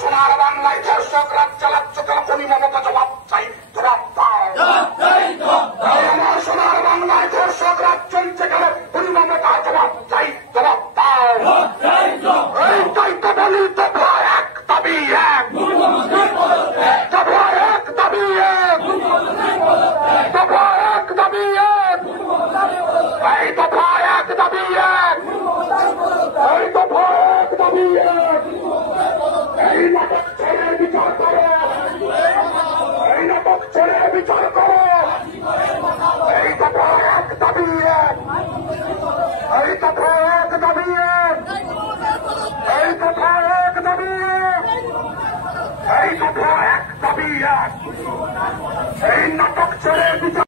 সোনার বাংলায় দর্শক রাজ চালাচ্ছ কেন খনি মমতা জবাব চাই জবাব দাও। সোনার বাংলায় দর্শক রাজ চলছে কেন খনি মমতা জবাব চাই জবাব দাও। এইটাই তো বলি দফা এক দাবি এক, দফা এক দাবি এক, দফা এক দাবি এক, এই দফা এক দাবি এক, এই দফা এক দাবি এক। এই নাটক ছেড়ে বিচার করো, এই নাটক ছেড়ে বিচার করো। এই দফা এক দাবি এক, এই দফা এক দাবি এক, এই দফা এক দাবি এক, এই দফা এক দাবি এক। এই নাটক ছেড়ে বিচার